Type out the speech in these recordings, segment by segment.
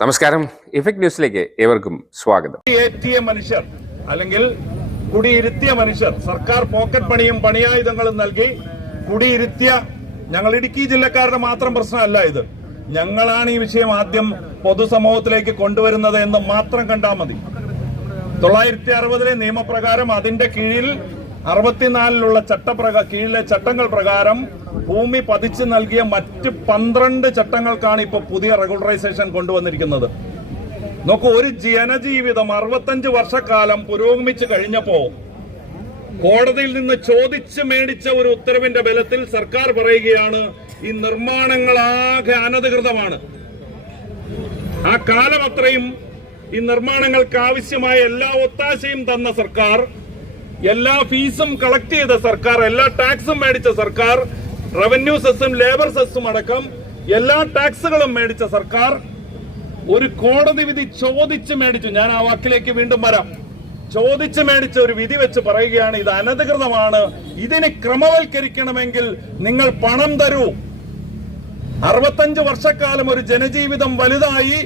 നമസ്കാരം, ഇഫക്ട് ന്യൂസിലേക്ക് ഏവർക്കും സ്വാഗതം. ഏറ്റിയ മനുഷ്യർ അല്ലെങ്കിൽ കുടിയിരുത്തിയ മനുഷ്യർ സർക്കാർ പോക്കറ്റ് പണിയും പണിയായുധങ്ങളും നൽകി കുടിയിരുത്തിയ ഞങ്ങൾ ഇടുക്കി ജില്ലക്കാരുടെ മാത്രം പ്രശ്നമല്ല ഇത്. ഞങ്ങളാണ് ഈ വിഷയം ആദ്യം പൊതുസമൂഹത്തിലേക്ക് കൊണ്ടുവരുന്നത് എന്ന് മാത്രം കണ്ടാൽ മതി. 960 നിയമപ്രകാരം അതിന്റെ കീഴിൽ 64 കീഴിലെ ചട്ടങ്ങൾ പ്രകാരം ഭൂമി പതിച്ചു നൽകിയ മറ്റ് 12 ചട്ടങ്ങൾക്കാണ് ഇപ്പോൾ പുതിയ റെഗുലറൈസേഷൻ കൊണ്ടുവന്നിരിക്കുന്നത്. നോക്കൂ, ഒരു ജനജീവിതം 65 വർഷക്കാലം പുരോഗമിച്ചു കഴിഞ്ഞപ്പോ കോടതിയിൽ നിന്ന് ചോദിച്ചു മേടിച്ച ഒരു ഉത്തരവിന്റെ ബലത്തിൽ സർക്കാർ പറയുകയാണ് ഈ നിർമ്മാണങ്ങളാകെ അനധികൃതമാണ്. ആ കാലം അത്രയും ഈ നിർമ്മാണങ്ങൾക്ക് ആവശ്യമായ എല്ലാ ഒത്താശയും തന്ന സർക്കാർ, എല്ലാ ഫീസും കളക്ട് ചെയ്ത സർക്കാർ, എല്ലാ ടാക്സും മേടിച്ച സർക്കാർ, റവന്യൂ സെസ്സും ലേബർ സെസ്സും അടക്കം എല്ലാ ടാക്സുകളും മേടിച്ച സർക്കാർ ഒരു കോടതി വിധി ചോദിച്ചു മേടിച്ചു. ഞാൻ ആ വാക്കിലേക്ക് വീണ്ടും വരാം. ചോദിച്ചു മേടിച്ച ഒരു വിധി വെച്ച് പറയുകയാണ് ഇത് അനധികൃതമാണ്, ഇതിനെ ക്രമവൽക്കരിക്കണമെങ്കിൽ നിങ്ങൾ പണം തരൂ. 65 വർഷക്കാലം ഒരു ജനജീവിതം വലുതായി,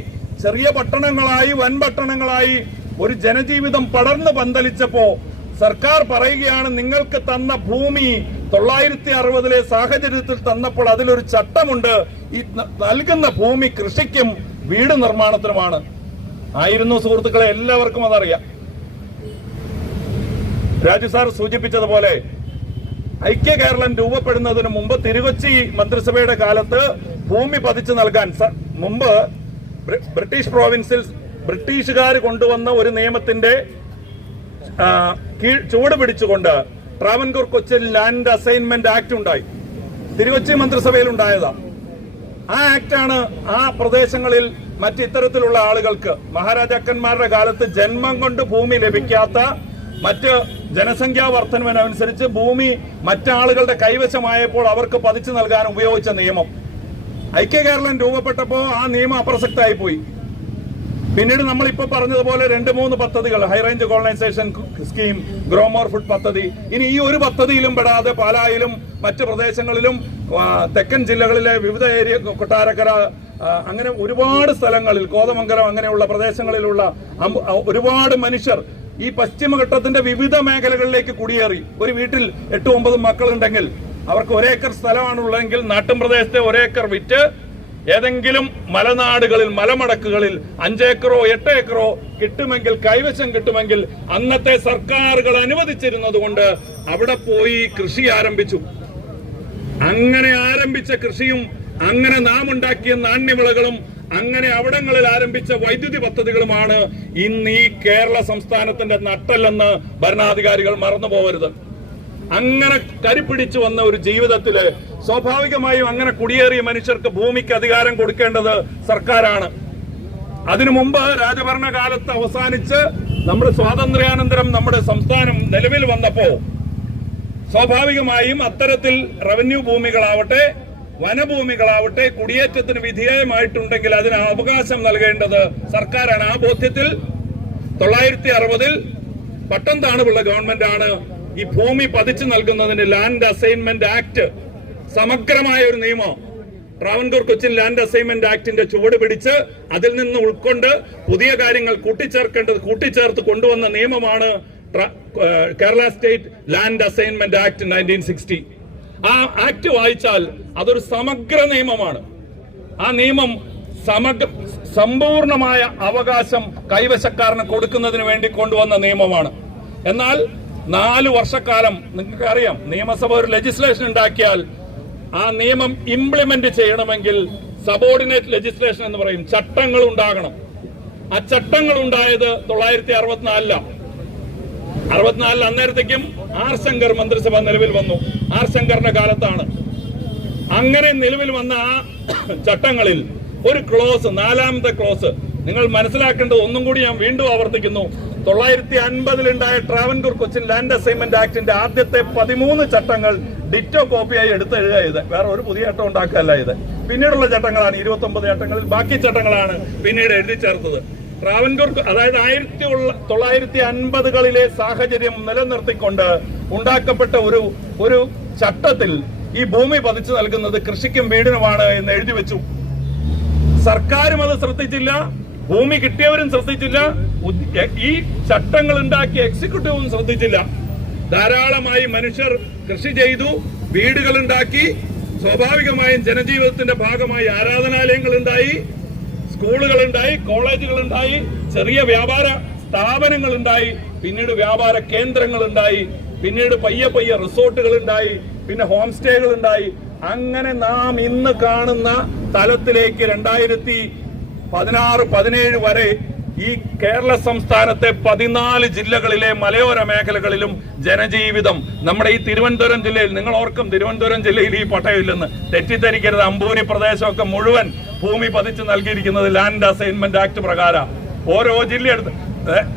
ചെറിയ പട്ടണങ്ങളായി, വൻപട്ടണങ്ങളായി ഒരു ജനജീവിതം പടർന്നു പന്തലിച്ചപ്പോ സർക്കാർ പറയുകയാണ് നിങ്ങൾക്ക് തന്ന ഭൂമി 960 സാഹചര്യത്തിൽ തന്നപ്പോൾ അതിലൊരു ചട്ടമുണ്ട്, ഈ നൽകുന്ന ഭൂമി കൃഷിക്കും വീട് നിർമ്മാണത്തിനുമാണ് ആയിരുന്നു. സുഹൃത്തുക്കളെ, എല്ലാവർക്കും അതറിയാം. രാജു സാർ സൂചിപ്പിച്ചതുപോലെ ഐക്യ കേരളം രൂപപ്പെടുന്നതിന് മുമ്പ് തിരുകൊച്ചി മന്ത്രിസഭയുടെ കാലത്ത് ഭൂമി പതിച്ചു നൽകാൻ മുമ്പ് ബ്രിട്ടീഷ് പ്രോവിൻസിൽ ബ്രിട്ടീഷുകാർ കൊണ്ടുവന്ന ഒരു നിയമത്തിന്റെ ചുവട് പിടിച്ചുകൊണ്ട് Travancore Cochin land assignment act ഉണ്ടായി. തിരുകൊച്ചി മന്ത്രിസഭയിൽ ഉണ്ടായതാ. ആ ആക്ടാണ് ആ പ്രദേശങ്ങളിൽ മറ്റിത്തരത്തിലുള്ള ആളുകൾക്ക് മഹാരാജാക്കന്മാരുടെ കാലത്ത് ജന്മം കൊണ്ട് ഭൂമി ലഭിക്കാത്ത, മറ്റ് ജനസംഖ്യാ വർധനവിനനുസരിച്ച് ഭൂമി മറ്റാളുകളുടെ കൈവശമായപ്പോൾ അവർക്ക് പതിച്ചു നൽകാൻ ഉപയോഗിച്ച നിയമം. ഐക്യ കേരളം രൂപപ്പെട്ടപ്പോൾ ആ നിയമം അപ്രസക്തമായി പോയി. പിന്നീട് നമ്മളിപ്പോ പറഞ്ഞതുപോലെ 2-3 പദ്ധതികൾ, high range colonisation scheme, grow more food പദ്ധതി, ഇനി ഈ ഒരു പദ്ധതിയിലും പെടാതെ പാലായിലും മറ്റ് പ്രദേശങ്ങളിലും തെക്കൻ ജില്ലകളിലെ വിവിധ ഏരിയ, കൊട്ടാരക്കര, അങ്ങനെ ഒരുപാട് സ്ഥലങ്ങളിൽ, കോതമംഗലം, അങ്ങനെയുള്ള പ്രദേശങ്ങളിലുള്ള ഒരുപാട് മനുഷ്യർ ഈ പശ്ചിമഘട്ടത്തിന്റെ വിവിധ മേഖലകളിലേക്ക് കുടിയേറി. ഒരു വീട്ടിൽ 8-9 മക്കളുണ്ടെങ്കിൽ അവർക്ക് 1 ഏക്കർ സ്ഥലമാണുള്ളതെങ്കിൽ നാട്ടിൻ പ്രദേശത്തെ 1 ഏക്കർ വിറ്റ് ഏതെങ്കിലും മലനാടുകളിൽ, മലമടക്കുകളിൽ 5 ഏക്കറോ 8 ഏക്കറോ കിട്ടുമെങ്കിൽ, കൈവശം കിട്ടുമെങ്കിൽ അന്നത്തെ സർക്കാരുകൾ അനുവദിച്ചിരുന്നത് കൊണ്ട് അവിടെ പോയി കൃഷി ആരംഭിച്ചു. അങ്ങനെ ആരംഭിച്ച കൃഷിയും, അങ്ങനെ നാം ഉണ്ടാക്കിയ നാണ്യവിളകളും, അങ്ങനെ അവിടങ്ങളിൽ ആരംഭിച്ച വൈദ്യുതി പദ്ധതികളുമാണ് ഇന്ന് ഈ കേരള സംസ്ഥാനത്തിന്റെ നട്ടെല്ലെന്ന് ഭരണാധികാരികൾ മറന്നുപോകരുത്. അങ്ങനെ കരിപ്പിടിച്ചു വന്ന ഒരു ജീവിതത്തില് സ്വാഭാവികമായും അങ്ങനെ കുടിയേറിയ മനുഷ്യർക്ക് ഭൂമിക്ക് അധികാരം കൊടുക്കേണ്ടത് സർക്കാരാണ്. അതിനു മുമ്പ് രാജഭരണകാലത്ത് അവസാനിച്ച് നമ്മുടെ സ്വാതന്ത്ര്യാനന്തരം നമ്മുടെ സംസ്ഥാനം നിലവിൽ വന്നപ്പോ സ്വാഭാവികമായും അത്തരത്തിൽ റവന്യൂ ഭൂമികളാവട്ടെ, വനഭൂമികളാവട്ടെ കുടിയേറ്റത്തിന് വിധേയമായിട്ടുണ്ടെങ്കിൽ അതിന് അവകാശം നൽകേണ്ടത് സർക്കാരാണ്. ആ ബോധ്യത്തിൽ 960 പട്ടം താണുള്ള ഗവൺമെന്റാണ് ഈ ഭൂമി പതിച്ചു നൽകുന്നതിന് ലാൻഡ് അസൈൻമെന്റ് ആക്ട്, സമഗ്രമായ ഒരു നിയമം, ട്രാവൻകൂർ കൊച്ചിൻ ലാൻഡ് അസൈൻമെന്റ് ആക്ടിന്റെ ചുവട് പിടിച്ച് അതിൽ നിന്ന് ഉൾക്കൊണ്ട് പുതിയ കാര്യങ്ങൾ കൂട്ടിച്ചേർത്ത് കൊണ്ടുവന്ന നിയമമാണ് Kerala state land assignment act 1960. ആ ആക്ട് വായിച്ചാൽ അതൊരു സമഗ്ര നിയമമാണ്. ആ നിയമം സമ്പൂർണമായ അവകാശം കൈവശക്കാരന് കൊടുക്കുന്നതിന് വേണ്ടി കൊണ്ടുവന്ന നിയമമാണ്. എന്നാൽ 4 വർഷക്കാലം നിങ്ങൾക്ക് അറിയാം, നിയമസഭ ഒരു ലെജിസ്ലേഷൻ ഉണ്ടാക്കിയാൽ ആ നിയമം ഇംപ്ലിമെന്റ് ചെയ്യണമെങ്കിൽ സബോർഡിനേറ്റ് ലെജിസ്ലേഷൻ എന്ന് പറയും, ചട്ടങ്ങൾ ഉണ്ടാകണം. ആ ചട്ടങ്ങൾ ഉണ്ടായത് 964 അന്നേരത്തേക്കും ആർ ശങ്കർ മന്ത്രിസഭ നിലവിൽ വന്നു. ആർ ശങ്കറിന്റെ കാലത്താണ്. അങ്ങനെ നിലവിൽ വന്ന ആ ചട്ടങ്ങളിൽ ഒരു ക്ലോസ്, 4ാമത്തെ ക്ലോസ് നിങ്ങൾ മനസ്സിലാക്കേണ്ടത്, ഒന്നും കൂടി ഞാൻ വീണ്ടും ആവർത്തിക്കുന്നു, 950 ട്രാവൻകൂർ കൊച്ചിൻ ലാൻഡ് അസൈൻമെന്റ് ആക്ടിന്റെ ആദ്യത്തെ 13 ചട്ടങ്ങൾ ഡിറ്റോ കോപ്പിയായി എടുത്തെഴുതുക ചെയ്ത്, വേറെ ഒരു പുതിയ ചട്ടം ഉണ്ടാക്കുകയല്ല ഇത്. പിന്നീടുള്ള ചട്ടങ്ങളാണ് 29 ചട്ടങ്ങളിൽ, ബാക്കി ചട്ടങ്ങളാണ് പിന്നീട് എഴുതി ചേർത്തത്. ട്രാവൻകൂർ, അതായത് 1950കളിലെ സാഹചര്യം നിലനിർത്തിക്കൊണ്ട് ഉണ്ടാക്കപ്പെട്ട ഒരു ചട്ടത്തിൽ ഈ ഭൂമി പതിച്ചു നൽകുന്നത് കൃഷിക്കും വീടിനുമാണ് എന്ന് എഴുതി വെച്ചു. സർക്കാരും അത് ശ്രദ്ധിച്ചില്ല, ഭൂമി കിട്ടിയവരും ശ്രദ്ധിച്ചില്ല, ഈ ചട്ടങ്ങൾ ഉണ്ടാക്കിയ എക്സിക്യൂട്ടീവും ശ്രദ്ധിച്ചില്ല. ധാരാളമായി മനുഷ്യർ കൃഷി ചെയ്തു, വീടുകൾ ഉണ്ടാക്കി. സ്വാഭാവികമായും ജനജീവിതത്തിന്റെ ഭാഗമായി ആരാധനാലയങ്ങൾ ഉണ്ടായി, സ്കൂളുകൾ ഉണ്ടായി, കോളേജുകൾ ഉണ്ടായി, ചെറിയ വ്യാപാര സ്ഥാപനങ്ങൾ ഉണ്ടായി, പിന്നീട് വ്യാപാര കേന്ദ്രങ്ങൾ ഉണ്ടായി, പിന്നീട് പയ്യെ പയ്യെ റിസോർട്ടുകൾ ഉണ്ടായി, പിന്നെ ഹോം സ്റ്റേകൾ ഉണ്ടായി. അങ്ങനെ നാം ഇന്ന് കാണുന്ന തലത്തിലേക്ക് 2016-17 വരെ ഈ കേരള സംസ്ഥാനത്തെ 14 ജില്ലകളിലെ മലയോര മേഖലകളിലും ജനജീവിതം, നമ്മുടെ ഈ തിരുവനന്തപുരം ജില്ലയിൽ, നിങ്ങൾ ഓർക്കും തിരുവനന്തപുരം ജില്ലയിൽ ഈ പട്ടയമില്ലെന്ന്, തെറ്റിദ്ധരിക്കരുത്. അമ്പൂരി പ്രദേശമൊക്കെ മുഴുവൻ ഭൂമി പതിച്ചു നൽകിയിരിക്കുന്നത് ലാൻഡ് അസൈൻമെന്റ് ആക്ട് പ്രകാരം. ഓരോ ജില്ലയെടുത്ത്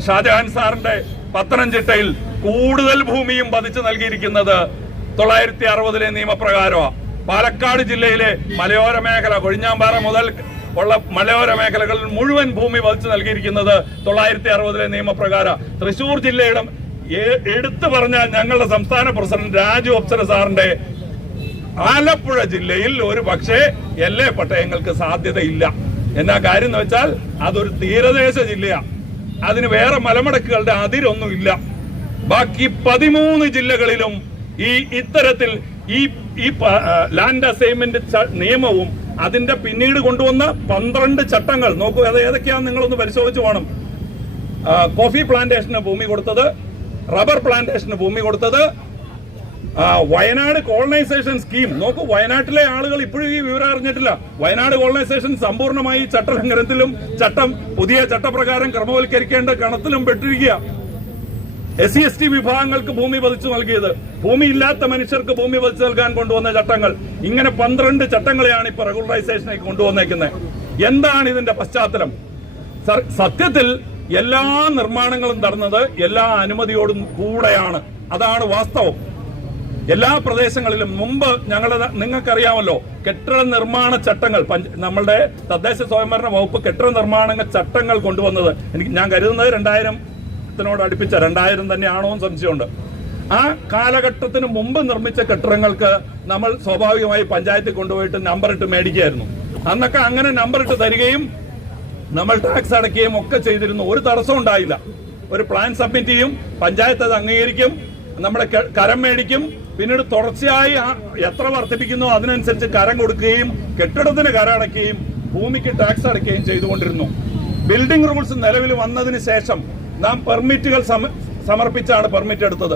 ഷാജഹാൻ സാറിന്റെ പത്തനംതിട്ടയിൽ കൂടുതൽ ഭൂമിയും പതിച്ചു നൽകിയിരിക്കുന്നത് 960 നിയമപ്രകാരമാണ്. പാലക്കാട് ജില്ലയിലെ മലയോര മേഖല, കൊഴിഞ്ഞാമ്പാറ മുതൽ ഉള്ള മലയോര മേഖലകളിൽ മുഴുവൻ ഭൂമി പതിച്ചു നൽകിയിരിക്കുന്നത് 960 നിയമപ്രകാരം. തൃശൂർ ജില്ലയുടെ എടുത്തു പറഞ്ഞാൽ ഞങ്ങളുടെ സംസ്ഥാന പ്രസിഡന്റ് രാജു അപ്സര സാറിന്റെ ആലപ്പുഴ ജില്ലയിൽ ഒരു പക്ഷേ എല്ലാ പട്ടയങ്ങൾക്ക് സാധ്യതയില്ല. എന്നാ കാര്യം എന്ന് വെച്ചാൽ അതൊരു തീരദേശ ജില്ലയാണ്, അതിന് വേറെ മലമടക്കുകളുടെ അതിരൊന്നുമില്ല. ബാക്കി 13 ജില്ലകളിലും ഇത്തരത്തിൽ ഈ ലാൻഡ് അസൈൻമെന്റ് നിയമവും അതിന്റെ പിന്നീട് കൊണ്ടുവന്ന 12 ചട്ടങ്ങൾ നോക്കൂ. അത് ഏതൊക്കെയാണെന്ന് നിങ്ങളൊന്ന് പരിശോധിച്ച് വേണം. കോഫി പ്ലാന്റേഷന് ഭൂമി കൊടുത്തത്, റബ്ബർ പ്ലാന്റേഷന് ഭൂമി കൊടുത്തത്, വയനാട് കോളനൈസേഷൻ സ്കീം നോക്കൂ. വയനാട്ടിലെ ആളുകൾ ഇപ്പോഴും ഈ വിവരം അറിഞ്ഞിട്ടില്ല. വയനാട് കോളനൈസേഷൻ സമ്പൂർണ്ണമായി ചട്ടലംഘനത്തിലും പുതിയ ചട്ടപ്രകാരം ക്രമവൽക്കരിക്കേണ്ട കണത്തിലും പെട്ടിരിക്കുക. SC/ST വിഭാഗങ്ങൾക്ക് ഭൂമി പതിച്ചു നൽകിയത്, ഭൂമി ഇല്ലാത്ത മനുഷ്യർക്ക് ഭൂമി പതിച്ചു നൽകാൻ കൊണ്ടുവന്ന ചട്ടങ്ങൾ, ഇങ്ങനെ 12 ചട്ടങ്ങളെയാണ് ഇപ്പൊ റെഗുലറൈസേഷനിലേക്ക് കൊണ്ടുവന്നേക്കുന്നത്. എന്താണ് ഇതിന്റെ പശ്ചാത്തലം? സത്യത്തിൽ എല്ലാ നിർമ്മാണങ്ങളും നടന്നത് എല്ലാ അനുമതിയോടും കൂടെയാണ്. അതാണ് വാസ്തവം. എല്ലാ പ്രദേശങ്ങളിലും മുമ്പ് നിങ്ങൾക്കറിയാമല്ലോ, കെട്ടിട നിർമ്മാണ ചട്ടങ്ങൾ നമ്മളുടെ തദ്ദേശ സ്വയംഭരണ വകുപ്പ് കെട്ടിട നിർമ്മാണ ചട്ടങ്ങൾ കൊണ്ടുവന്നത് ഞാൻ കരുതുന്നത് 2000 അടുപ്പിച്ച 2000 തന്നെയാണോ എന്ന് സംശയമുണ്ട്. ആ കാലഘട്ടത്തിന് മുമ്പ് നിർമ്മിച്ച കെട്ടിടങ്ങൾക്ക് നമ്മൾ സ്വാഭാവികമായി പഞ്ചായത്തിൽ കൊണ്ടുപോയിട്ട് നമ്പർ ഇട്ട് മേടിക്കുകയായിരുന്നു. അന്നൊക്കെ അങ്ങനെ നമ്പർ ഇട്ട് തരികയും നമ്മൾ ടാക്സ് അടയ്ക്കുകയും ഒക്കെ ചെയ്തിരുന്നു. ഒരു തടസ്സം ഉണ്ടായില്ല. ഒരു പ്ലാൻ സബ്മിറ്റ് ചെയ്യും, പഞ്ചായത്ത് അത് അംഗീകരിക്കും, നമ്മുടെ കരം മേടിക്കും, പിന്നീട് തുടർച്ചയായി എത്ര വർദ്ധിപ്പിക്കുന്നോ അതിനനുസരിച്ച് കരം കൊടുക്കുകയും കെട്ടിടത്തിന് കരം അടയ്ക്കുകയും ഭൂമിക്ക് ടാക്സ് അടയ്ക്കുകയും ചെയ്തുകൊണ്ടിരുന്നു. ബിൽഡിംഗ് റൂൾസ് നിലവിൽ വന്നതിന് ശേഷം നാം പെർമിറ്റുകൾ സമർപ്പിച്ചാണ് പെർമിറ്റ് എടുത്തത്.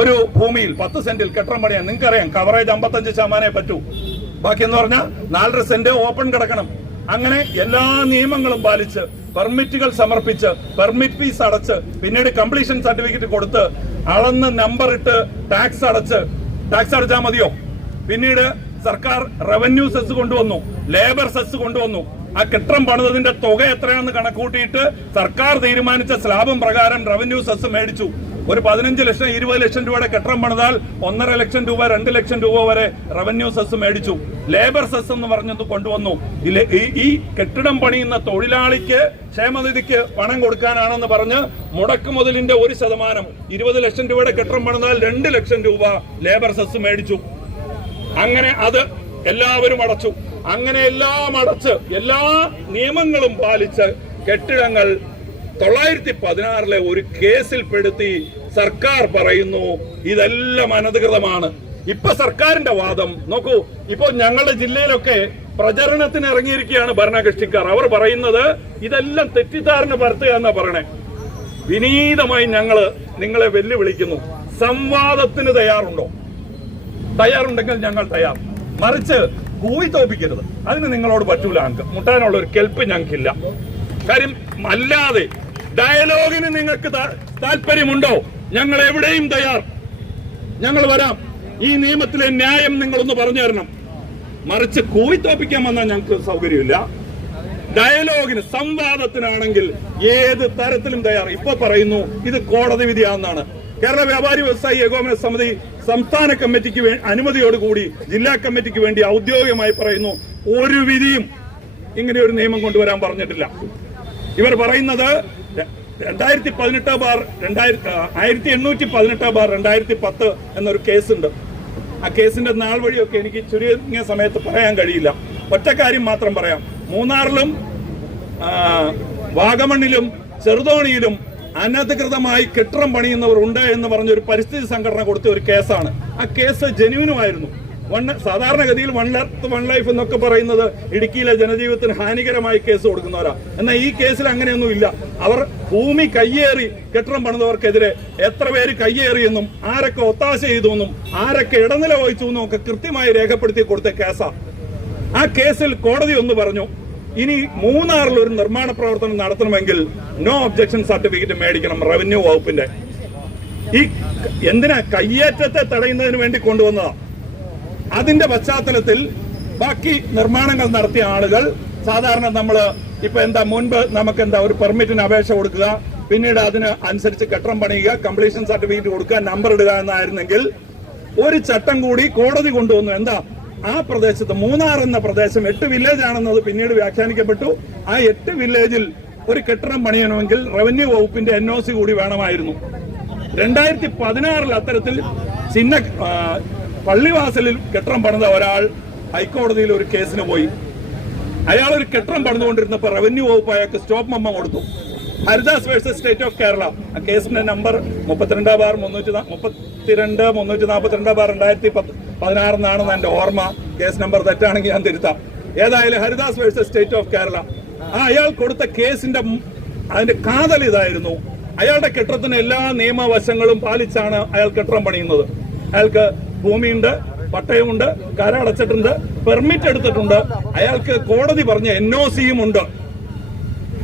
ഒരു ഭൂമിയിൽ 10 സെന്റിൽ കെട്ടിടം പണിയാൻ നിങ്ങൾക്കറിയാം, കവറേജ് 55% പറ്റൂ. ബാക്കി എന്ന് പറഞ്ഞാൽ 4.5 സെന്റ് ഓപ്പൺ കിടക്കണം. അങ്ങനെ എല്ലാ നിയമങ്ങളും പാലിച്ച് പെർമിറ്റുകൾ സമർപ്പിച്ച് പെർമിറ്റ് ഫീസ് അടച്ച് പിന്നീട് കംപ്ലീഷൻ സർട്ടിഫിക്കറ്റ് കൊടുത്ത് അളന്ന് നമ്പർ ഇട്ട് ടാക്സ് അടച്ചാൽ മതിയോ? പിന്നീട് സർക്കാർ റവന്യൂ സെസ് കൊണ്ടുവന്നു, ലേബർ സെസ് കൊണ്ടുവന്നു. ആ കെട്ടിടം പണിതതിന്റെ തുക എത്രയാണെന്ന് കണക്കൂട്ടിയിട്ട് സർക്കാർ തീരുമാനിച്ച സ്ലാബും പ്രകാരം റവന്യൂ സെസ് മേടിച്ചു. ഒരു 15 ലക്ഷം 20 ലക്ഷം രൂപയുടെ കെട്ടിടം പണിതാൽ 1.5 ലക്ഷം രൂപ 2 ലക്ഷം രൂപ വരെ റവന്യൂ സെസ് മേടിച്ചു. ലേബർ സെസ് എന്ന് പറഞ്ഞത് കൊണ്ടുവന്നു. ഈ കെട്ടിടം പണിയുന്ന തൊഴിലാളിക്ക് ക്ഷേമനിധിക്ക് പണം കൊടുക്കാനാണെന്ന് പറഞ്ഞ് മുടക്ക് മുതലിന്റെ 1% 20 ലക്ഷം രൂപയുടെ കെട്ടിടം പണിതാൽ 2 ലക്ഷം രൂപ ലേബർ സെസ് മേടിച്ചു. അങ്ങനെ അത് എല്ലാവരും അടച്ചു. അങ്ങനെ എല്ലാം അടച്ച് എല്ലാ നിയമങ്ങളും പാലിച്ച് കെട്ടിടങ്ങൾ 916 ഒരു കേസിൽ പെടുത്തി സർക്കാർ പറയുന്നു ഇതെല്ലാം അനധികൃതമാണ്. ഇപ്പൊ സർക്കാരിന്റെ വാദം നോക്കൂ. ഇപ്പൊ ഞങ്ങളുടെ ജില്ലയിലൊക്കെ പ്രചരണത്തിന് ഇറങ്ങിയിരിക്കുകയാണ് ഭരണകക്ഷിക്കാർ. അവർ പറയുന്നത് ഇതെല്ലാം തെറ്റിദ്ധാരണ പരത്തുക എന്നാ പറയണേ. വിനീതമായി നിങ്ങളെ വെല്ലുവിളിക്കുന്നു. സംവാദത്തിന് തയ്യാറുണ്ടോ? തയ്യാറുണ്ടെങ്കിൽ ഞങ്ങൾ തയ്യാർ. മറിച്ച് കൂവി തോപ്പിക്കരുത്. അതിന് നിങ്ങളോട് പറ്റൂല. മുട്ടാനുള്ള ഒരു കെൽപ്പ് ഞങ്ങൾക്കില്ല. കാര്യം അല്ലാതെ ഡയലോഗിന് നിങ്ങൾക്ക് താല്പര്യമുണ്ടോ? ഞങ്ങൾ എവിടെയും തയ്യാർ. ഞങ്ങൾ വരാം. ഈ നിയമത്തിലെ ന്യായം നിങ്ങളൊന്ന് പറഞ്ഞു തരണം. മറിച്ച് കൂവിത്തോപ്പിക്കാൻ വന്നാൽ ഞങ്ങൾക്ക് സൗകര്യമില്ല. ഡയലോഗിന് സംവാദത്തിനാണെങ്കിൽ ഏത് തരത്തിലും തയ്യാർ. ഇപ്പൊ പറയുന്നു ഇത് കോടതി വിധിയാണെന്നാണ്. കേരള വ്യാപാരി വ്യവസായി ഏകോപന സമിതി സംസ്ഥാന കമ്മിറ്റിക്ക് അനുമതിയോടുകൂടി ജില്ലാ കമ്മിറ്റിക്ക് വേണ്ടി ഔദ്യോഗികമായി പറയുന്നു ഒരു വിധിയും ഇങ്ങനെ ഒരു നിയമം കൊണ്ടുവരാൻ പറഞ്ഞിട്ടില്ല. ഇവർ പറയുന്നത് 1818/2010 എന്നൊരു കേസുണ്ട്. ആ കേസിന്റെ നാൾ വഴിയൊക്കെ എനിക്ക് ചുരുങ്ങിയ സമയത്ത് പറയാൻ കഴിയില്ല. ഒറ്റ കാര്യം മാത്രം പറയാം. മൂന്നാറിലും വാഗമണ്ണിലും ചെറുതോണിയിലും അനധികൃതമായി കെട്ടിടം പണിയുന്നവർ ഉണ്ട് എന്ന് പറഞ്ഞൊരു പരിസ്ഥിതി സംഘടന കൊടുത്ത ഒരു കേസാണ്. ആ കേസ് ജെന്യൂനുമായിരുന്നു. സാധാരണഗതിയിൽ വൺ എർത്ത് വൺ ലൈഫ് എന്നൊക്കെ പറയുന്നത് ഇടുക്കിയിലെ ജനജീവിതത്തിന് ഹാനികരമായി കേസ് കൊടുക്കുന്നവരാ. എന്നാൽ ഈ കേസിൽ അങ്ങനെയൊന്നുമില്ല. അവർ ഭൂമി കയ്യേറി കെട്ടിടം പണിതവർക്കെതിരെ എത്ര പേര് കയ്യേറിയെന്നും ആരൊക്കെ ഒത്താശ ചെയ്തു എന്നും ആരൊക്കെ ഇടനില വഹിച്ചു എന്നും ഒക്കെ കൃത്യമായി രേഖപ്പെടുത്തി കൊടുത്ത കേസാ. ആ കേസിൽ കോടതി ഒന്ന് പറഞ്ഞു, ഇനി മൂന്നാറിൽ ഒരു നിർമ്മാണ പ്രവർത്തനം നടത്തണമെങ്കിൽ നോ ഒബ്ജക്ഷൻ സർട്ടിഫിക്കറ്റ് മേടിക്കണം റവന്യൂ വകുപ്പിന്റെ. ഈ എന്തിനാ? കയ്യേറ്റത്തെ തടയുന്നതിന് വേണ്ടി കൊണ്ടുവന്നതാ. അതിന്റെ പശ്ചാത്തലത്തിൽ ബാക്കി നിർമ്മാണങ്ങൾ നടത്തിയ ആളുകൾ സാധാരണ മുൻപ് നമുക്ക് ഒരു പെർമിറ്റിന് അപേക്ഷ കൊടുക്കുക, പിന്നീട് അതിന് അനുസരിച്ച് കെട്ടിടം പണിയുക, കംപ്ലീഷൻ സർട്ടിഫിക്കറ്റ് കൊടുക്കുക, നമ്പർ ഇടുക എന്നായിരുന്നെങ്കിൽ ഒരു ചട്ടം കൂടി കോടതി കൊണ്ടുവന്നു. എന്താ? ആ പ്രദേശത്ത് മൂന്നാർ എന്ന പ്രദേശം 8 വില്ലേജ് ആണെന്നത് പിന്നീട് വ്യാഖ്യാനിക്കപ്പെട്ടു. ആ 8 വില്ലേജിൽ ഒരു കെട്ടിടം പണിയണമെങ്കിൽ റവന്യൂ വകുപ്പിന്റെ NOC കൂടി വേണമായിരുന്നു. 2016 അത്തരത്തിൽ പള്ളിവാസലിൽ കെട്ടിടം പണിത ഒരാൾ ഹൈക്കോടതിയിൽ ഒരു കേസിന് പോയി. അയാൾ ഒരു കെട്ടിടം പണിതുകൊണ്ടിരുന്നപ്പോൾ റവന്യൂ വകുപ്പ് അയാൾക്ക് സ്റ്റോപ്പ് മെമ്മോ കൊടുത്തു. Haridas versus state of Kerala. ആ കേസിന്റെ നമ്പർ 32/342/2016 എന്നാണ് എന്റെ ഓർമ്മ. കേസ് നമ്പർ തെറ്റാണെങ്കിൽ ഞാൻ തിരുത്താം. ഏതായാലും Haridas versus state of Kerala. അയാൾ കൊടുത്ത കേസിന്റെ അതിന്റെ കാതൽ ഇതായിരുന്നു. അയാളുടെ കെട്ടിടത്തിന് എല്ലാ നിയമവശങ്ങളും പാലിച്ചാണ് അയാൾ കെട്ടിടം പണിയുന്നത്. അയാൾക്ക് ഭൂമിയുണ്ട്, പട്ടയമുണ്ട്, കര അടച്ചിട്ടുണ്ട്, പെർമിറ്റ് എടുത്തിട്ടുണ്ട്, അയാൾക്ക് കോടതി പറഞ്ഞ NOCയും ഉണ്ട്.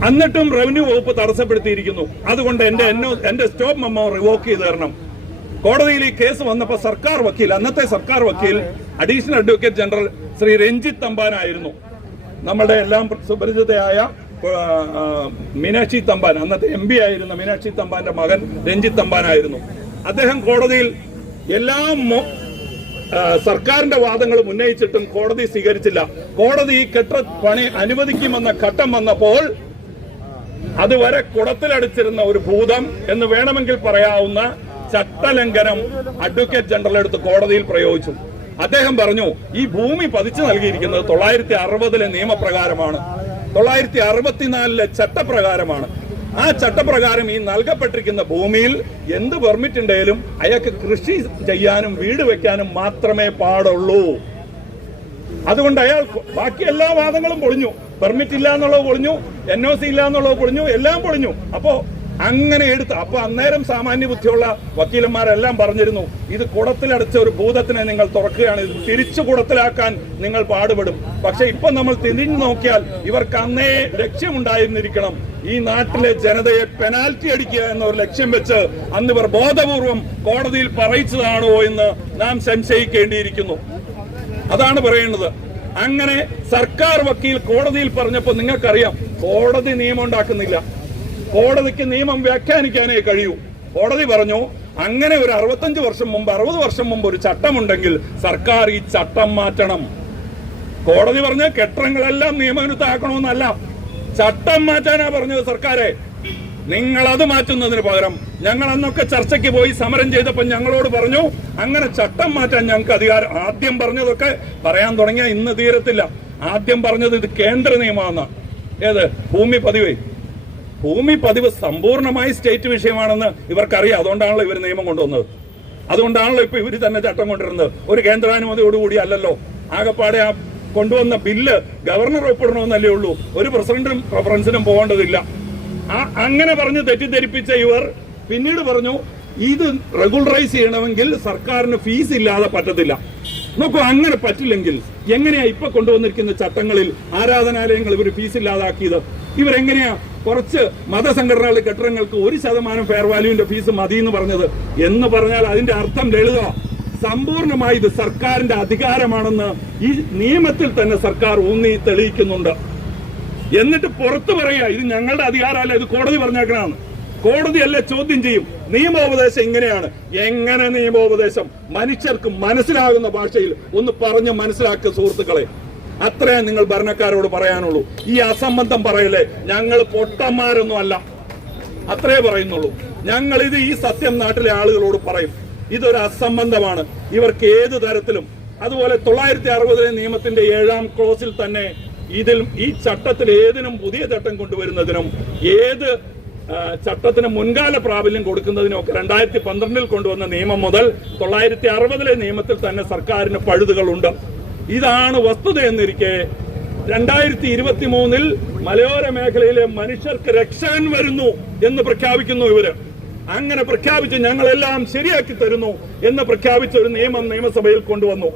എന്നിട്ടും റവന്യൂ വകുപ്പ് തടസ്സപ്പെടുത്തിയിരിക്കുന്നു. അതുകൊണ്ട് എന്റെ സ്റ്റോപ്പ് മെമ്മോ റിവോക്ക് ചെയ്ത് തരണം. കോടതിയിൽ ഈ കേസ് വന്നപ്പോൾ അന്നത്തെ സർക്കാർ വക്കീൽ additional advocate general Shri Ranjith തമ്പാനായിരുന്നു. നമ്മുടെ എല്ലാം സുപരിചിതയായ മീനാക്ഷി തമ്പാൻ, അന്നത്തെ MP ആയിരുന്ന മീനാക്ഷി തമ്പാന്റെ മകൻ രഞ്ജിത്ത് തമ്പാനായിരുന്നു. അദ്ദേഹം കോടതിയിൽ സർക്കാരിന്റെ വാദങ്ങൾ ഉന്നയിച്ചിട്ടും കോടതി സ്വീകരിച്ചില്ല. കോടതി ഈ കെട്ടിട പണി അനുവദിക്കുമെന്ന ഘട്ടം വന്നപ്പോൾ അതുവരെ കുടത്തിലടിച്ചിരുന്ന ഒരു ഭൂതം എന്ന് വേണമെങ്കിൽ പറയാവുന്ന ചട്ടലംഘനം അഡ്വക്കേറ്റ് ജനറൽ എടുത്ത് കോടതിയിൽ പ്രയോഗിച്ചു. അദ്ദേഹം പറഞ്ഞു, ഈ ഭൂമി പതിച്ചു നൽകിയിരിക്കുന്നത് 960 നിയമപ്രകാരമാണ്, 964 ചട്ടപ്രകാരമാണ്. ആ ചട്ടപ്രകാരം ഈ നൽകപ്പെട്ടിരിക്കുന്ന ഭൂമിയിൽ എന്ത് പെർമിറ്റ് ഉണ്ടെങ്കിലും അയാൾക്ക് കൃഷി ചെയ്യാനും വീട് വെക്കാനും മാത്രമേ പാടുള്ളൂ. അതുകൊണ്ട് അയാൾ ബാക്കി എല്ലാ വാദങ്ങളും പൊളിഞ്ഞു. പെർമിറ്റ് ഇല്ല എന്നുള്ളത് പൊളിഞ്ഞു, NOC ഇല്ല എന്നുള്ളത് പൊളിഞ്ഞു, എല്ലാം പൊളിഞ്ഞു. അപ്പോ അങ്ങനെ അപ്പൊ അന്നേരം സാമാന്യ ബുദ്ധിയുള്ള വക്കീലന്മാരെല്ലാം പറഞ്ഞിരുന്നു, ഇത് കുടത്തിലടച്ച ഒരു ഭൂതത്തിനെ നിങ്ങൾ തുറക്കുകയാണ്, ഇത് തിരിച്ചു കുടത്തിലാക്കാൻ നിങ്ങൾ പാടുപെടും. പക്ഷെ ഇപ്പൊ നമ്മൾ തിരിഞ്ഞു നോക്കിയാൽ ഇവർക്ക് അന്നേ ലക്ഷ്യമുണ്ടായിരുന്നിരിക്കണം, ഈ നാട്ടിലെ ജനതയെ പെനാൽറ്റി അടിക്കുക എന്നൊരു ലക്ഷ്യം വെച്ച് അന്ന് ഇവർ ബോധപൂർവം കോടതിയിൽ പറയിച്ചതാണോ എന്ന് നാം സംശയിക്കേണ്ടിയിരിക്കുന്നു. അതാണ് പറയുന്നത്. അങ്ങനെ സർക്കാർ വക്കീൽ കോടതിയിൽ പറഞ്ഞപ്പോൾ നിങ്ങൾക്കറിയാം, കോടതി നിയമം ഉണ്ടാക്കുന്നില്ല, കോടതിക്ക് നിയമം വ്യാഖ്യാനിക്കാനേ കഴിയൂ. കോടതി പറഞ്ഞു, അങ്ങനെ ഒരു 65 വർഷം മുമ്പ് 60 വർഷം മുമ്പ് ഒരു ചട്ടമുണ്ടെങ്കിൽ സർക്കാർ ഈ ചട്ടം മാറ്റണം. കോടതി പറഞ്ഞ കെട്ടിടങ്ങളെല്ലാം നിയമവിരുദ്ധമാക്കണമെന്നല്ല, ചട്ടം മാറ്റാനാ പറഞ്ഞത് സർക്കാരെ. നിങ്ങൾ അത് മാറ്റുന്നതിന് പകരം ഞങ്ങൾ അന്നൊക്കെ ചർച്ചയ്ക്ക് പോയി സമരം ചെയ്തപ്പോൾ ഞങ്ങളോട് പറഞ്ഞു, അങ്ങനെ ചട്ടം മാറ്റാൻ ഞങ്ങൾക്ക് അധികാരം. ആദ്യം പറഞ്ഞതൊക്കെ പറയാൻ തുടങ്ങിയ ഇന്ന് തീരത്തില്ല. ആദ്യം പറഞ്ഞത് ഇത് കേന്ദ്ര നിയമമാണ്. ഏത്? ഭൂമി പതിവ് സമ്പൂർണമായി സ്റ്റേറ്റ് വിഷയമാണെന്ന് ഇവർക്കറിയാം. അതുകൊണ്ടാണല്ലോ ഇവർ നിയമം കൊണ്ടുവന്നത്. അതുകൊണ്ടാണല്ലോ ഇപ്പൊ ഇവർ തന്നെ ചട്ടം കൊണ്ടുവരുന്നത്. ഒരു കേന്ദ്രാനുമതിയോടുകൂടി അല്ലല്ലോ. ആകെപ്പാടെ ആ കൊണ്ടുവന്ന ബില്ല് ഗവർണർ ഒപ്പിടണമെന്നല്ലേ ഉള്ളൂ, ഒരു പ്രസിഡന്റും റഫറൻസിനും പോകേണ്ടതില്ല. അങ്ങനെ പറഞ്ഞ് തെറ്റിദ്ധരിപ്പിച്ച ഇവർ പിന്നീട് പറഞ്ഞു, ഇത് റെഗുലറൈസ് ചെയ്യണമെങ്കിൽ സർക്കാരിന് ഫീസ് ഇല്ലാതെ പറ്റത്തില്ല. നോക്കൂ, അങ്ങനെ പറ്റില്ലെങ്കിൽ എങ്ങനെയാ ഇപ്പൊ കൊണ്ടുവന്നിരിക്കുന്ന ചട്ടങ്ങളിൽ ആരാധനാലയങ്ങൾ ഇവർ ഫീസ് ഇല്ലാതാക്കിയത്? ഇവരെങ്ങനെയാ കുറച്ച് മതസംഘടനകളുടെ കെട്ടിടങ്ങൾക്ക് 1% ഫെയർ വാല്യൂവിന്റെ ഫീസ് മതി എന്ന് പറഞ്ഞത്? എന്ന് പറഞ്ഞാൽ അതിന്റെ അർത്ഥം ലളിത, സമ്പൂർണമായി ഇത് സർക്കാരിന്റെ അധികാരമാണെന്ന് ഈ നിയമത്തിൽ തന്നെ സർക്കാർ ഊന്നി തെളിയിക്കുന്നുണ്ട്. എന്നിട്ട് പുറത്തു പറയാ, ഇത് ഞങ്ങളുടെ അധികാരമല്ല, ഇത് കോടതി പറഞ്ഞേക്കണാണ്. കോടതിയല്ലേ ചോദ്യം ചെയ്യും. നിയമോപദേശം ഇങ്ങനെയാണ്. എങ്ങനെ നിയമോപദേശം? മനുഷ്യർക്ക് മനസ്സിലാകുന്ന ഭാഷയിൽ ഒന്ന് പറഞ്ഞ് മനസ്സിലാക്കുക സുഹൃത്തുക്കളെ. അത്രേ നിങ്ങൾ ഭരണക്കാരോട് പറയാനുള്ളൂ. ഈ അസംബന്ധം പറയല്ലേ, ഞങ്ങൾ പൊട്ടന്മാരൊന്നും അല്ല, അത്രേ പറയുന്നുള്ളൂ. ഞങ്ങൾ ഈ സത്യം നാട്ടിലെ ആളുകളോട് പറയും. ഇതൊരു അസംബന്ധമാണ് ഇവർക്ക് ഏത് തരത്തിലും. അതുപോലെ 960 നിയമത്തിന്റെ 7ാം ക്ലോസിൽ തന്നെ ഈ ചട്ടത്തിൽ ഏതിനും പുതിയ ചട്ടം കൊണ്ടുവരുന്നതിനും ഏത് ചട്ടത്തിന് മുൻകാല പ്രാബല്യം കൊടുക്കുന്നതിനും ഒക്കെ 2012 കൊണ്ടുവന്ന നിയമം മുതൽ 960 നിയമത്തിൽ തന്നെ സർക്കാരിന് പഴുതുകളുണ്ട്. ഇതാണ് വസ്തുത എന്നിരിക്കെ 2023 മലയോര മേഖലയിലെ മനുഷ്യർക്ക് രക്ഷകൻ വരുന്നു എന്ന് പ്രഖ്യാപിക്കുന്നു ഇവര്. അങ്ങനെ പ്രഖ്യാപിച്ച് ഞങ്ങളെല്ലാം ശരിയാക്കി തരുന്നു എന്ന് പ്രഖ്യാപിച്ച ഒരു നിയമം നിയമസഭയിൽ കൊണ്ടുവന്നു.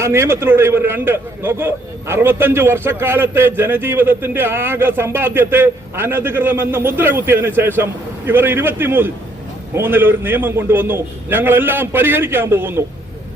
ആ നിയമത്തിലൂടെ ഇവർ 65 വർഷക്കാലത്തെ ജനജീവിതത്തിന്റെ ആകെ സമ്പാദ്യത്തെ അനധികൃതമെന്ന് മുദ്ര കുത്തിയതിനു ശേഷം ഇവർ 23 ഒരു നിയമം കൊണ്ടുവന്നു. ഞങ്ങളെല്ലാം പരിഹരിക്കാൻ പോകുന്നു.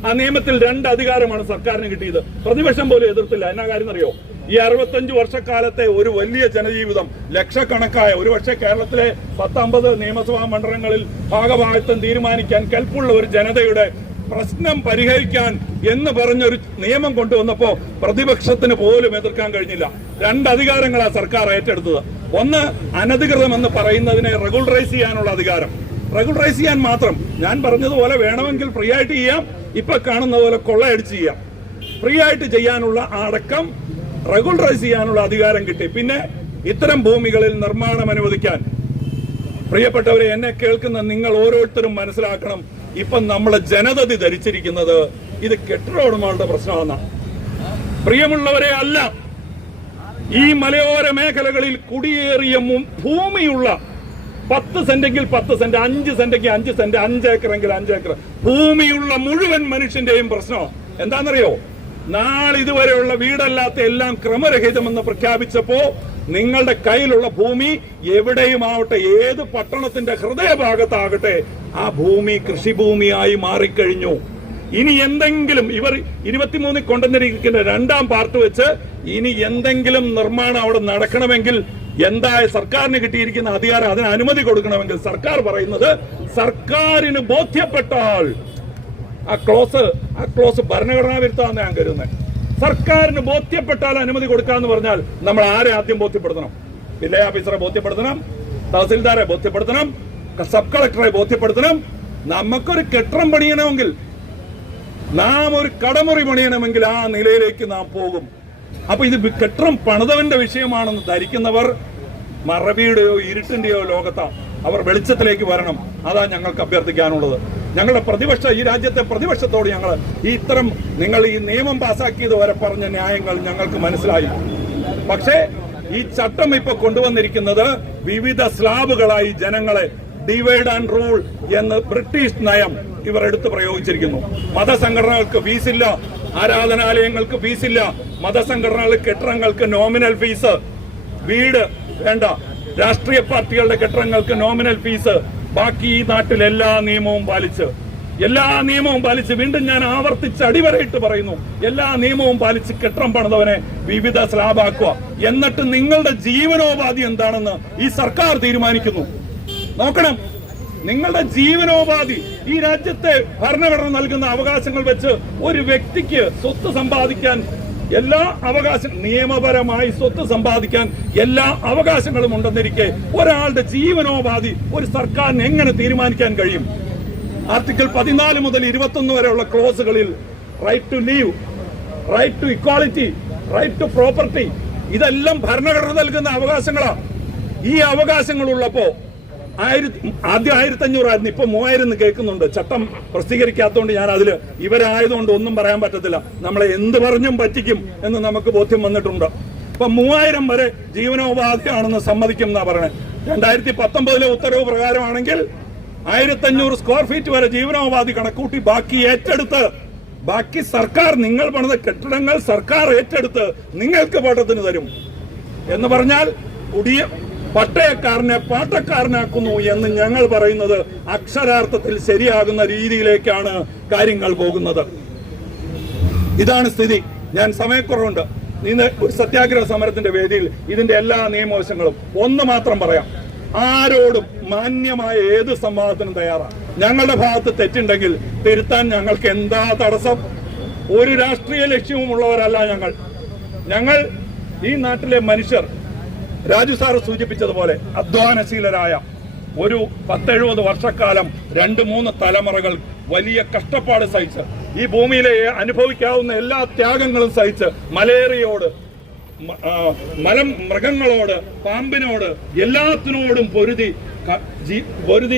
ആ നിയമത്തിൽ 2 അധികാരമാണ് സർക്കാരിന് കിട്ടിയത്. പ്രതിപക്ഷം പോലും എതിർത്തില്ല. എന്നാ കാര്യം അറിയോ? ഈ 65 വർഷക്കാലത്തെ ഒരു വലിയ ജനജീവിതം, ലക്ഷക്കണക്കായ, ഒരുപക്ഷെ കേരളത്തിലെ 10-50 നിയമസഭാ മണ്ഡലങ്ങളിൽ ഭാഗഭാഗത്വം തീരുമാനിക്കാൻ കെൽപ്പുള്ള ഒരു ജനതയുടെ പ്രശ്നം പരിഹരിക്കാൻ എന്ന് പറഞ്ഞൊരു നിയമം കൊണ്ടുവന്നപ്പോ പ്രതിപക്ഷത്തിന് പോലും എതിർക്കാൻ കഴിഞ്ഞില്ല. 2 അധികാരങ്ങളാണ് സർക്കാർ ഏറ്റെടുത്തത്. ഒന്ന്, അനധികൃതമെന്ന് പറയുന്നതിനെ റെഗുലറൈസ് ചെയ്യാനുള്ള അധികാരം. റെഗുലറൈസ് ചെയ്യാൻ മാത്രം, ഞാൻ പറഞ്ഞതുപോലെ വേണമെങ്കിൽ ഫ്രീ ആയിട്ട് ചെയ്യാം, ഇപ്പൊ കാണുന്ന പോലെ കൊള്ളയടിച്ച് ചെയ്യാം. ഫ്രീ ആയിട്ട് ചെയ്യാനുള്ള അടക്കം റെഗുലറൈസ് ചെയ്യാനുള്ള അധികാരം കിട്ടി. പിന്നെ ഇത്തരം ഭൂമികളിൽ നിർമ്മാണം അനുവദിക്കാൻ. പ്രിയപ്പെട്ടവരെ, എന്നെ കേൾക്കുന്ന നിങ്ങൾ ഓരോരുത്തരും മനസ്സിലാക്കണം, ഇപ്പം നമ്മളെ ജനതതി ധരിച്ചിരിക്കുന്നത് ഇത് കെട്ടിട ഉടമകളുടെ പ്രശ്നമാണ്. പ്രിയമുള്ളവരെ, അല്ല. ഈ മലയോര മേഖലകളിൽ കുടിയേറിയ ഭൂമിയുള്ള 10 സെന്റെങ്കിൽ 10 സെന്റ്, 5 സെന്റെങ്കിൽ 5 സെന്റ്, 5 ഏക്കറെങ്കിൽ 5 ഏക്കർ ഭൂമിയുള്ള മുഴുവൻ മനുഷ്യന്റെയും പ്രശ്നമാണ്. എന്താണെന്നറിയോ? നാളിതുവരെയുള്ള വീടല്ലാത്ത എല്ലാം ക്രമരഹിതമെന്ന് പ്രഖ്യാപിച്ചപ്പോ നിങ്ങളുടെ കയ്യിലുള്ള ഭൂമി എവിടെയും ആവട്ടെ, ഏത് പട്ടണത്തിന്റെ ഹൃദയഭാഗത്താകട്ടെ, ആ ഭൂമി കൃഷിഭൂമിയായി മാറിക്കഴിഞ്ഞു. ഇനി എന്തെങ്കിലും ഇവർ 23 കൊണ്ടുവന്നിരിക്കുന്ന 2ാം പാർട്ട് വെച്ച് ഇനി എന്തെങ്കിലും നിർമ്മാണം അവിടെ നടക്കണമെങ്കിൽ എന്തായ സർക്കാരിന് കിട്ടിയിരിക്കുന്ന അധികാരം, അതിന് അനുമതി കൊടുക്കണമെങ്കിൽ സർക്കാർ പറയുന്നത് സർക്കാരിന് ബോധ്യപ്പെട്ടാൽ ആ ക്ലോസ് ഭരണഘടനാ വിരുദ്ധമാണെന്ന് ഞാൻ കരുതുന്നത്. സർക്കാരിന് ബോധ്യപ്പെട്ടാൽ അനുമതി കൊടുക്കാന്ന് പറഞ്ഞാൽ നമ്മൾ ആരെ ആദ്യം ബോധ്യപ്പെടുത്തണം? വില്ലേജ് ഓഫീസറെ ബോധ്യപ്പെടുത്തണം, തഹസിൽദാരെ ബോധ്യപ്പെടുത്തണം, സബ് കളക്ടറെ ബോധ്യപ്പെടുത്തണം. നമുക്കൊരു കെട്ടിടം പണിയണമെങ്കിൽ, നാം ഒരു കടമുറി പണിയണമെങ്കിൽ ആ നിലയിലേക്ക് നാം പോകും. അപ്പൊ ഇത് കെട്ടിടം പണിതവന്റെ വിഷയമാണെന്ന് ധരിക്കുന്നവർ മറവിയുടെയോ ഇരുട്ടിന്റെയോ ലോകത്താണ്. അവർ വെളിച്ചത്തിലേക്ക് വരണം. അതാ ഞങ്ങൾക്ക് അഭ്യർത്ഥിക്കാനുള്ളത്. ഞങ്ങളുടെ ഈ രാജ്യത്തെ പ്രതിപക്ഷത്തോട് ഞങ്ങൾ നിങ്ങൾ ഈ നിയമം പാസാക്കിയത് വരെ പറഞ്ഞ ന്യായങ്ങൾ ഞങ്ങൾക്ക് മനസ്സിലായി. പക്ഷേ ഈ ചട്ടം ഇപ്പൊ കൊണ്ടുവന്നിരിക്കുന്നത് വിവിധ സ്ലാബുകളായി ജനങ്ങളെ ഡിവൈഡ് ആൻഡ് റൂൾ എന്ന് ബ്രിട്ടീഷ് നയം ഇവർ എടുത്ത് പ്രയോഗിച്ചിരിക്കുന്നു. മതസംഘടനകൾക്ക് ഫീസില്ല, ആരാധനാലയങ്ങൾക്ക് ഫീസില്ല, മതസംഘടനകൾ കെട്ടിടങ്ങൾക്ക് നോമിനൽ ഫീസ്, വീട് വേണ്ട, രാഷ്ട്രീയ പാർട്ടികളുടെ കെട്ടിടങ്ങൾക്ക് നോമിനൽ ഫീസ്. ബാക്കി ഈ നാട്ടിൽ എല്ലാ നിയമവും പാലിച്ച് വീണ്ടും ഞാൻ ആവർത്തിച്ച് അടിവരയിട്ട് പറയുന്നു, എല്ലാ നിയമവും പാലിച്ച് കെട്ടിടം പണിതവനെ വിവിധ സ്ലാബാക്കുക. എന്നിട്ട് നിങ്ങളുടെ ജീവനോപാധി എന്താണെന്ന് ഈ സർക്കാർ തീരുമാനിക്കുന്നു. നോക്കണം, നിങ്ങളുടെ ജീവനോപാധി, ഈ രാജ്യത്തെ ഭരണഘടന നൽകുന്ന അവകാശങ്ങൾ വെച്ച് ഒരു വ്യക്തിക്ക് സ്വത്ത് സമ്പാദിക്കാൻ എല്ലാ നിയമപരമായി സ്വത്ത് സമ്പാദിക്കാൻ എല്ലാ അവകാശങ്ങളും ഉണ്ടെന്നിരിക്കെ ഒരാളുടെ ജീവനോപാധി ഒരു സർക്കാരിന് എങ്ങനെ തീരുമാനിക്കാൻ കഴിയും? ആർട്ടിക്കിൾ 14 മുതൽ 21 വരെയുള്ള ക്ലോസുകളിൽ right to leave, right to equality, right to property, ഇതെല്ലാം ഭരണഘടന നൽകുന്ന അവകാശങ്ങളാണ്. ഈ അവകാശങ്ങൾ ഉള്ളപ്പോ ആദ്യം 1500 ആയിരുന്നു, ഇപ്പൊ 3000 എന്ന് കേൾക്കുന്നുണ്ട്. ചട്ടം പ്രസിദ്ധീകരിക്കാത്തതുകൊണ്ട് ഞാൻ അതില് ഇവരായതുകൊണ്ട് ഒന്നും പറയാൻ പറ്റത്തില്ല. നമ്മളെ എന്ത് പറഞ്ഞും പറ്റിക്കും എന്ന് നമുക്ക് ബോധ്യം വന്നിട്ടുണ്ട്. ഇപ്പൊ 3000 വരെ ജീവനോപാധിയാണെന്ന് സമ്മതിക്കും എന്നാ പറയണേ. 2019 ഉത്തരവ് പ്രകാരമാണെങ്കിൽ 1500 സ്ക്വയർ ഫീറ്റ് വരെ ജീവനോപാധി കണക്കൂട്ടി ബാക്കി സർക്കാർ, നിങ്ങൾ പണിത കെട്ടിടങ്ങൾ സർക്കാർ ഏറ്റെടുത്ത് നിങ്ങൾക്ക് പാട്ടത്തിന് തരും എന്ന് പറഞ്ഞാൽ പട്ടയക്കാരനെ പാട്ടക്കാരനാക്കുന്നു എന്ന് ഞങ്ങൾ പറയുന്നത് അക്ഷരാർത്ഥത്തിൽ ശരിയാകുന്ന രീതിയിലേക്കാണ് കാര്യങ്ങൾ പോകുന്നത്. ഇതാണ് സ്ഥിതി. ഞാൻ സമയക്കുറവുണ്ട്. ഇന്ന് ഒരു സത്യാഗ്രഹ സമരത്തിന്റെ വേദിയിൽ ഇതിന്റെ എല്ലാ നിയമവശങ്ങളും ഒന്ന് മാത്രം പറയാം. ആരോടും മാന്യമായ ഏത് സംവാദത്തിനും തയ്യാറാണ്. ഞങ്ങളുടെ ഭാഗത്ത് തെറ്റുണ്ടെങ്കിൽ തിരുത്താൻ ഞങ്ങൾക്ക് എന്താ തടസ്സം? ഒരു രാഷ്ട്രീയ ലക്ഷ്യവുമുള്ളവരല്ല ഞങ്ങൾ ഈ നാട്ടിലെ മനുഷ്യർ. രാജു സാറ് സൂചിപ്പിച്ചതുപോലെ അധ്വാനശീലരായ ഒരു 10-70 വർഷക്കാലം 2-3 തലമുറകൾ വലിയ കഷ്ടപ്പാട് സഹിച്ച് ഈ ഭൂമിയിലെ അനുഭവിക്കാവുന്ന എല്ലാ ത്യാഗങ്ങളും സഹിച്ച് മലേറിയയോട് മൃഗങ്ങളോട്, പാമ്പിനോട്, എല്ലാത്തിനോടും പൊരുതി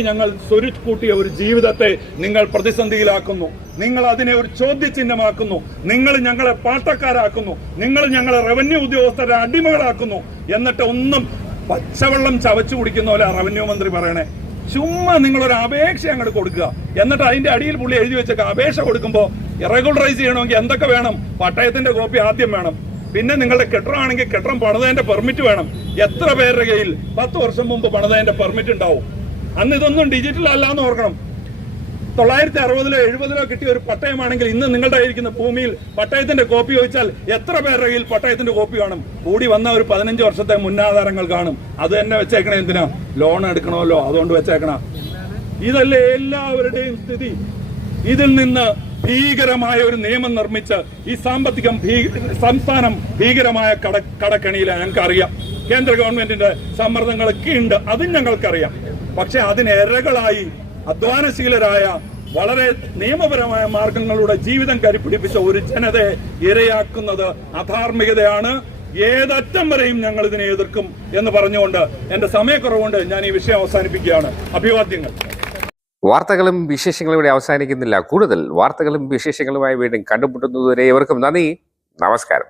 ഞങ്ങൾ സ്വരുക്കൂട്ടിയ ഒരു ജീവിതത്തെ നിങ്ങൾ പ്രതിസന്ധിയിലാക്കുന്നു. നിങ്ങൾ അതിനെ ഒരു ചോദ്യചിഹ്നമാക്കുന്നു. നിങ്ങൾ ഞങ്ങളെ പാട്ടക്കാരാക്കുന്നു. നിങ്ങൾ ഞങ്ങളെ റവന്യൂ ഉദ്യോഗസ്ഥരെ അടിമകളാക്കുന്നു. എന്നിട്ട് ഒന്നും പച്ചവെള്ളം ചവച്ചു കുടിക്കുന്ന പോലെ റവന്യൂ മന്ത്രി പറയണേ. ചുമ്മാ നിങ്ങളൊരു അപേക്ഷ അങ്ങോട്ട് കൊടുക്കുക. എന്നിട്ട് അതിന്റെ അടിയിൽ പുള്ളി എഴുതി വെച്ചേക്ക, അപേക്ഷ കൊടുക്കുമ്പോൾ റെഗുലറൈസ് ചെയ്യണമെങ്കിൽ എന്തൊക്കെ വേണം? പട്ടയത്തിന്റെ കോപ്പി ആദ്യം വേണം. പിന്നെ നിങ്ങളുടെ കെട്ടിടമാണെങ്കിൽ കെട്ടിടം പണിതതിന്റെ പെർമിറ്റ് വേണം. എത്ര പേരുടെ കയ്യിൽ 10 വർഷം മുമ്പ് പണിതതിന്റെ പെർമിറ്റ് ഉണ്ടാവും? അന്ന് ഇതൊന്നും ഡിജിറ്റൽ അല്ല എന്ന് ഓർക്കണം. 960-ലോ 70-ലോ കിട്ടിയ ഒരു പട്ടയമാണെങ്കിൽ ഇന്ന് നിങ്ങളുടെ ഇരിക്കുന്ന ഭൂമിയിൽ പട്ടയത്തിന്റെ കോപ്പി ചോദിച്ചാൽ എത്ര പേരുടെ കയ്യിൽ പട്ടയത്തിന്റെ കോപ്പി കാണും? കൂടി വന്ന ഒരു 15 വർഷത്തെ മുന്നാധാരങ്ങൾ കാണും. അത് തന്നെ വെച്ചേക്കണേ. എന്തിനാ? ലോൺ എടുക്കണമല്ലോ, അതുകൊണ്ട് വെച്ചേക്കണ. ഇതല്ലേ എല്ലാവരുടെയും സ്ഥിതി? ഇതിൽ നിന്ന് ഭീകരമായ ഒരു നിയമം നിർമ്മിച്ച് ഈ സംസ്ഥാനം ഭീകരമായ കടക്കണിയിലാണ്. ഞങ്ങൾക്കറിയാം കേന്ദ്ര ഗവൺമെന്റിന്റെ സമ്മർദ്ദങ്ങളൊക്കെ ഉണ്ട്, അതും ഞങ്ങൾക്കറിയാം. പക്ഷെ അതിന് ഇരകളായി അധ്വാനശീലരായ, വളരെ നിയമപരമായ മാർഗങ്ങളുടെ ജീവിതം കരിപ്പിടിപ്പിച്ച ഒരു ജനതയെ ഇരയാക്കുന്നത് അധാർമികതയാണ്. ഏതറ്റം വരെയും ഞങ്ങൾ ഇതിനെ എതിർക്കും എന്ന് പറഞ്ഞുകൊണ്ട് എന്റെ സമയക്കുറവുകൊണ്ട് ഞാൻ ഈ വിഷയം അവസാനിപ്പിക്കുകയാണ്. അഭിവാദ്യങ്ങൾ. വാർത്തകളും വിശേഷങ്ങളും ഇവിടെ അവസാനിക്കുന്നില്ല. കൂടുതൽ വാർത്തകളും വിശേഷങ്ങളുമായി വീണ്ടും കണ്ടുമുട്ടുന്നതുവരെ ഏവർക്കും നന്ദി, നമസ്കാരം.